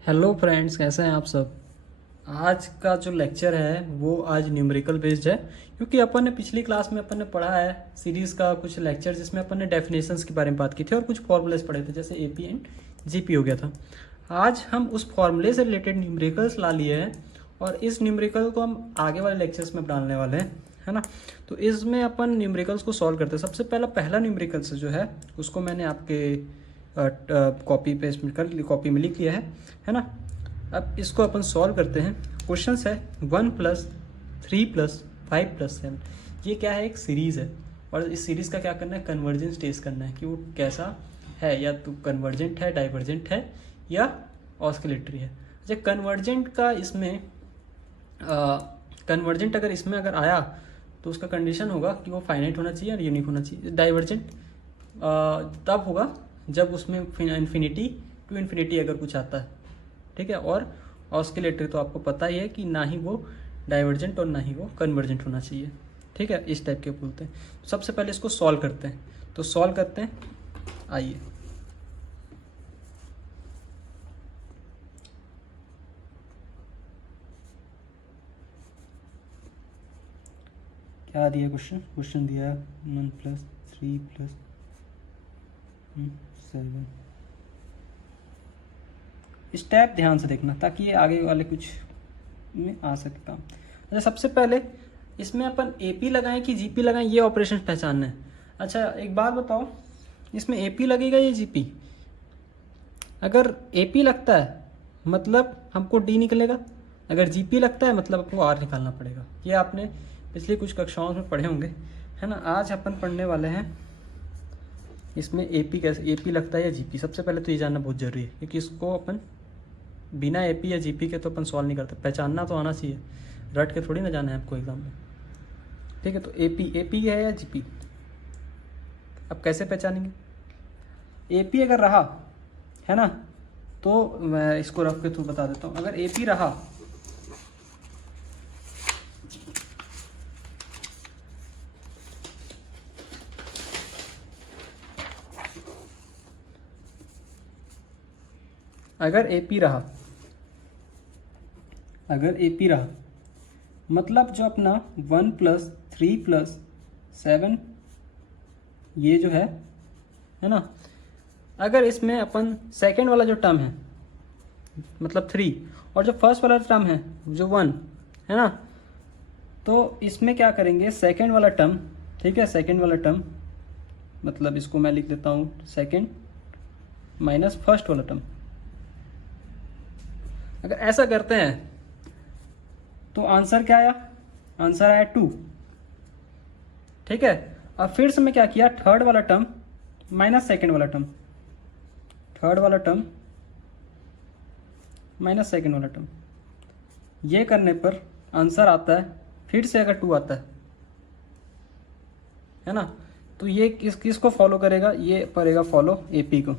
Hello friends, कैसे हैं आप सब। आज का जो लेक्चर है वो आज न्यूमेरिकल बेस्ड है, क्योंकि अपन ने पिछली क्लास में अपन ने पढ़ा है सीरीज़ का कुछ लेक्चर जिसमें अपन ने डेफिनेशंस के बारे में बात की थी और कुछ फॉर्मूलेस पढ़े थे, जैसे एपी एंड जीपी हो गया था। आज हम उस फॉर्मूले से रिलेटेड न्यूमेरिकल्स ला लिए हैं और इस न्यूमेरिकल को हम आगे वाले लेक्चर्स में डालने वाले हैं, है ना। तो इसमें अपन न्यूमेरिकल्स को सॉल्व करते हैं। सबसे पहला न्यूमेरिकल्स जो है उसको मैंने आपके कॉपी पेस्ट में कर कॉपी में लिख लिया है ना। अब इसको अपन सॉल्व करते हैं। क्वेश्चन है 1+3+5+7। ये क्या है, एक सीरीज़ है और इस सीरीज़ का क्या करना है, कन्वर्जेंस टेस्ट करना है कि वो कैसा है, या तो कन्वर्जेंट है, डाइवर्जेंट है या ऑस्किलेटरी है। अच्छा, कन्वर्जेंट का इसमें कन्वर्जेंट अगर आया तो उसका कंडीशन होगा कि वो फाइनाइट होना चाहिए और यूनिक होना चाहिए। डाइवर्जेंट तब होगा जब उसमें इन्फिनिटी टू इन्फिनिटी अगर कुछ आता है, ठीक है। और ऑस्किलेटरी तो आपको पता ही है कि ना ही वो डाइवर्जेंट और ना ही वो कन्वर्जेंट होना चाहिए, ठीक है। इस टाइप के बोलते हैं। सबसे पहले इसको सॉल्व करते हैं, तो सॉल्व करते हैं, आइए। क्या दिया क्वेश्चन दिया है 1+3+7। स्टेप ध्यान से देखना ताकि ये आगे वाले कुछ में आ सके काम। अच्छा, सबसे पहले इसमें अपन एपी लगाएं कि जीपी लगाएं, ये ऑपरेशन पहचानना है। अच्छा, एक बात बताओ, इसमें एपी लगेगा या जीपी? अगर एपी लगता है मतलब हमको डी निकलेगा, अगर जीपी लगता है मतलब आपको आर निकालना पड़ेगा। ये आपने पिछली कुछ कक्षाओं में पढ़े होंगे, है ना। आज अपन पढ़ने वाले हैं इसमें एपी कैसे, एपी लगता है या जीपी। सबसे पहले तो ये जानना बहुत ज़रूरी है, क्योंकि इसको अपन बिना एपी या जीपी के तो अपन सॉल्व नहीं करते। पहचानना तो आना चाहिए, रट के थोड़ी ना जाना है आपको एग्जाम में, ठीक है। तो एपी है या जीपी, अब कैसे पहचानेंगे? एपी अगर रहा, है ना, तो मैं इसको रख के तो बता देता हूँ। अगर एपी रहा अगर एपी रहा मतलब जो अपना 1+3+7 ये जो है ना, अगर इसमें अपन सेकेंड वाला जो टर्म है मतलब 3 और जो फर्स्ट वाला टर्म है जो 1 है ना, तो इसमें क्या करेंगे, सेकेंड वाला टर्म, ठीक है, सेकेंड वाला टर्म मतलब इसको मैं लिख देता हूँ सेकेंड माइनस फर्स्ट वाला टर्म। अगर ऐसा करते हैं तो आंसर क्या आया, आंसर आया 2, ठीक है। अब फिर से मैं क्या किया, थर्ड वाला टर्म माइनस सेकेंड वाला टर्म, थर्ड वाला टर्म माइनस सेकेंड वाला टर्म, ये करने पर आंसर आता है फिर से अगर 2 आता है ना, तो ये किसको फॉलो करेगा, ये पड़ेगा फॉलो एपी को।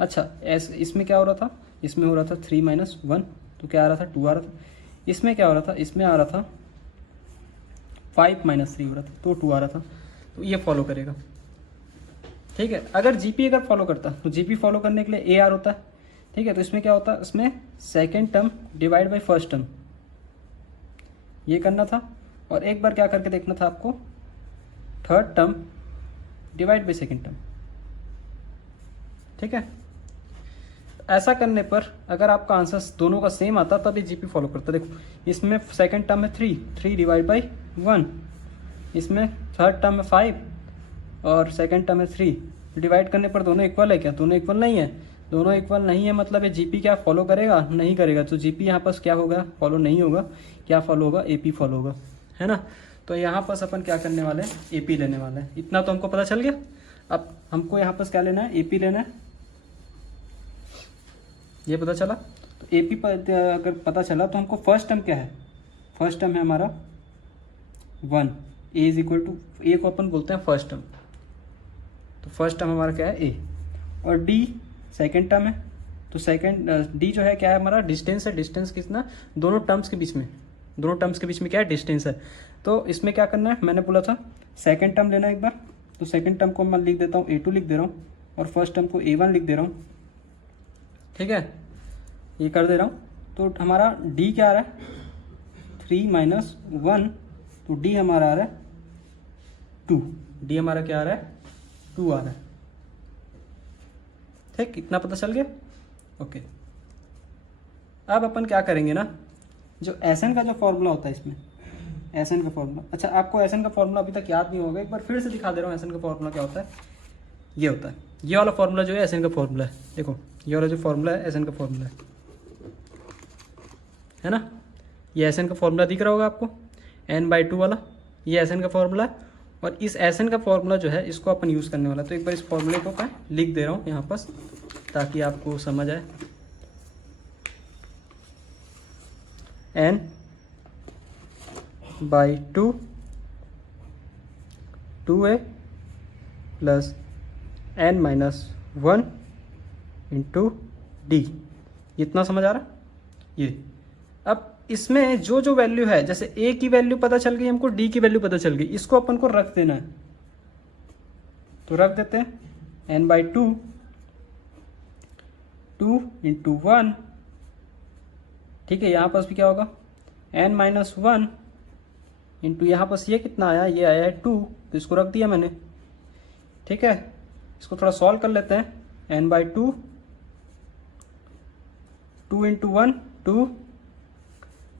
अच्छा, ऐसे इसमें क्या हो रहा था, इसमें हो रहा था 3-1, तो क्या आ रहा था, 2 आ रहा था। इसमें क्या हो रहा था, इसमें आ रहा था 5-3 हो रहा था, तो 2 आ रहा था, तो ये फॉलो करेगा, ठीक है। अगर जीपी फॉलो करता तो जीपी फॉलो करने के लिए ए आर होता है, ठीक है। तो इसमें क्या होता है, इसमें second term divide by first term ये करना था, और एक बार क्या करके देखना था आपको, third term divide by second term, ठीक है। ऐसा करने पर अगर आपका आंसर दोनों का सेम आता तब ये जीपी फॉलो करता। देखो, इसमें सेकंड टर्म में 3 डिवाइड बाई 1, इसमें थर्ड टर्म में 5 और सेकंड टर्म में 3, डिवाइड करने पर दोनों इक्वल है क्या, दोनों इक्वल नहीं है। दोनों इक्वल नहीं है मतलब ये जीपी क्या फॉलो करेगा, नहीं करेगा। तो जीपी यहाँ पर क्या होगा, फॉलो नहीं होगा। क्या फॉलो होगा, एपी फॉलो होगा, है ना। तो यहाँ पर अपन क्या करने वाले हैं, एपी लेने वाले हैं। इतना तो हमको पता चल गया। अब हमको यहाँ पर क्या लेना है, एपी लेना है, ये पता चला। तो एपी अगर पता चला तो हमको फर्स्ट टर्म क्या है, फर्स्ट टर्म है हमारा 1, ए इज इक्वल टू, ए को अपन बोलते हैं फर्स्ट टर्म, तो फर्स्ट टर्म हमारा क्या है ए, और डी सेकेंड टर्म है। तो सेकेंड डी जो है क्या है हमारा, डिस्टेंस है। डिस्टेंस कितना, दोनों टर्म्स के बीच में, दोनों टर्म्स के बीच में क्या है, डिस्टेंस है। तो इसमें क्या करना है, मैंने बोला था सेकेंड टर्म लेना है एक बार, तो सेकेंड टर्म को मैं लिख देता हूँ A2 लिख दे रहा हूँ, और फर्स्ट टर्म को A1 लिख दे रहा हूँ। ठीक है, ये कर दे रहा हूँ। तो हमारा डी क्या आ रहा है 3 माइनस 1, तो डी हमारा आ रहा है 2, डी हमारा क्या आ रहा है 2 आ रहा है। ठीक, इतना पता चल गया। ओके, अब अपन क्या करेंगे ना, जो एसएन का जो फॉर्मूला होता है इसमें, एसएन का फॉर्मूला, अच्छा आपको एसएन का फॉर्मूला अभी तक याद नहीं होगा, एक बार फिर से दिखा दे रहा हूँ। एसएन का फॉर्मूला क्या होता है, ये होता है, ये वाला फॉर्मूला जो है एसएन का फॉर्मूला है। देखो ये वाला जो फॉर्मूला है एसएन का फॉर्मूला है ना, ये एसएन का फॉर्मूला दिख रहा होगा आपको, n/2 वाला, ये एसएन का फॉर्मूला है। और इस एसएन का फॉर्मूला जो है इसको अपन यूज़ करने वाला, तो एक बार इस फॉर्मूले को मैं लिख दे रहा हूँ यहाँ पर ताकि आपको समझ आए। n/2 2a plus n-1 into D, इतना समझ आ रहा ये। अब इसमें जो जो वैल्यू है, जैसे a की वैल्यू पता चल गई हमको, d की वैल्यू पता चल गई, इसको अपन को रख देना है, तो रख देते हैं n/2 2 इंटू 1, ठीक है। यहाँ पास भी क्या होगा n-1 इंटू यहाँ पास ये कितना आया, ये आया है 2, तो इसको रख दिया मैंने, ठीक है। इसको थोड़ा सॉल्व कर लेते हैं, n/2 2 इंटू 1 2,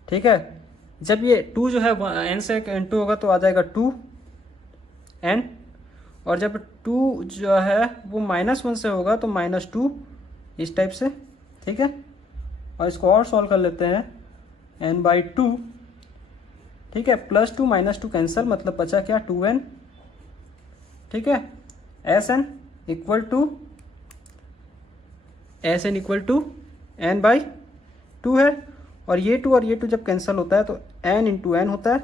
ठीक है। जब ये 2 जो है n से इंटू होगा तो आ जाएगा 2n, और जब 2 जो है वो -1 से होगा तो -2, इस टाइप से, ठीक है। और इसको और सॉल्व कर लेते हैं, n/2, ठीक है, +2 -2 कैंसिल, मतलब बचा क्या 2n, ठीक है। Sn इक्वल टू n/2 है, और ये 2 जब कैंसिल होता है तो n इंटू n होता है,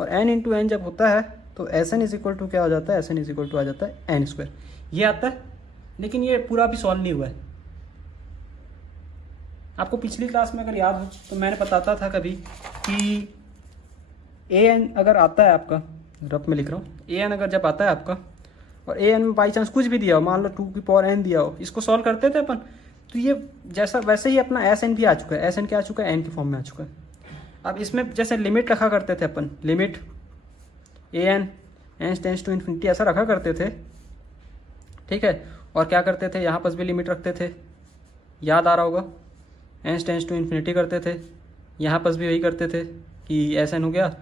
और n इंटू n जब होता है तो Sn इज इक्वल टू क्या हो जाता है, Sn इज इक्वल टू आ जाता है n², ये आता है। लेकिन ये पूरा भी सॉल्व नहीं हुआ है। आपको पिछली क्लास में अगर याद हो तो मैंने बताता था कभी कि an अगर आता है आपका, रफ में लिख रहा हूँ, an अगर जब आता है आपका और an में बाई चांस कुछ भी दिया हो, मान लो 2 की पावर n दिया हो, इसको सॉल्व करते थे अपन, तो ये जैसा वैसे ही अपना Sn भी आ चुका है, Sn क्या आ चुका है, n की फॉर्म में आ चुका है। अब इसमें जैसे लिमिट रखा करते थे अपन, limit an tends to infinity ऐसा रखा करते थे, ठीक है। और क्या करते थे, यहाँ पास भी लिमिट रखते थे, याद आ रहा होगा, n टेंस टू इन्फिनिटी करते थे, यहाँ पास भी वही करते थे कि Sn हो गया,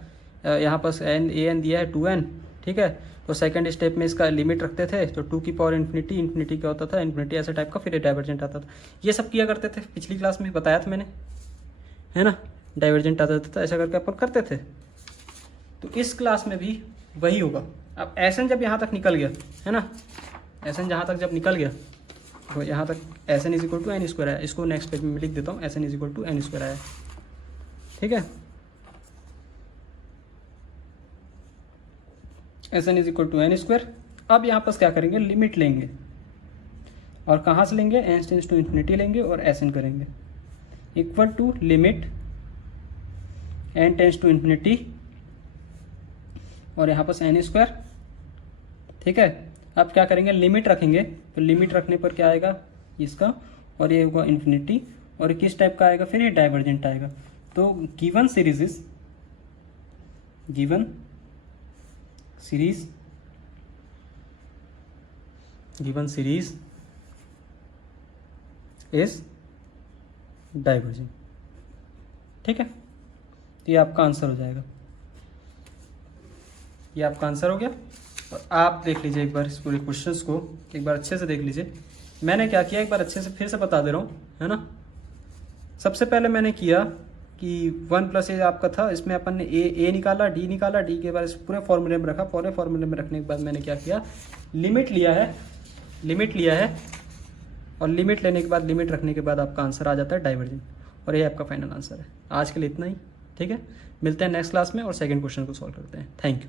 यहाँ पास an दिया है 2n, ठीक है। तो सेकंड स्टेप में इसका लिमिट रखते थे, तो 2 की पावर इन्फिनिटी क्या होता था, इन्फिनिटी ऐसे टाइप का, फिर डाइवर्जेंट आता था। ये सब किया करते थे, पिछली क्लास में बताया था मैंने, है ना, डाइवर्जेंट आता था, ऐसा करके अपन करते थे। तो इस क्लास में भी वही होगा। अब Sn जब यहाँ तक निकल गया, है ना, Sn जहाँ तक जब निकल गया, तो यहाँ तक Sn is equal to n² आया, इसको नेक्स्ट पेज में लिख देता हूँ, Sn is equal to n² आया, ठीक है। Sn is equal to n²। अब यहाँ पर क्या करेंगे, लिमिट लेंगे, और कहाँ से लेंगे, n टेंस टू इन्फिनिटी लेंगे और Sn करेंगे, equal to limit n tends to infinity और यहाँ पर n², ठीक है। अब क्या करेंगे, लिमिट रखेंगे, तो लिमिट रखने पर क्या आएगा इसका, और ये होगा इन्फिनिटी, और किस टाइप का आएगा, फिर ये डाइवर्जेंट आएगा। तो गिवन सीरीज इज डाइवर्जेंट, ठीक है। तो ये आपका आंसर हो जाएगा, ये आपका आंसर हो गया। और आप देख लीजिए एक बार इस पूरे क्वेश्चंस को एक बार अच्छे से देख लीजिए। मैंने क्या किया, एक बार अच्छे से फिर से बता दे रहा हूँ, है ना। सबसे पहले मैंने किया कि 1 + a आपका था, इसमें अपन ने a निकाला, d निकाला, d के बाद इस पूरे फॉर्मूले में रखा, पूरे फॉर्मूले में रखने के बाद मैंने क्या किया, लिमिट लिया है, और लिमिट लेने के बाद, लिमिट रखने के बाद आपका आंसर आ जाता है डाइवर्जेंट, और ये आपका फाइनल आंसर है। आज के लिए इतना ही, ठीक है। मिलते हैं नेक्स्ट क्लास में और सेकंड क्वेश्चन को सॉल्व करते हैं। Thank you.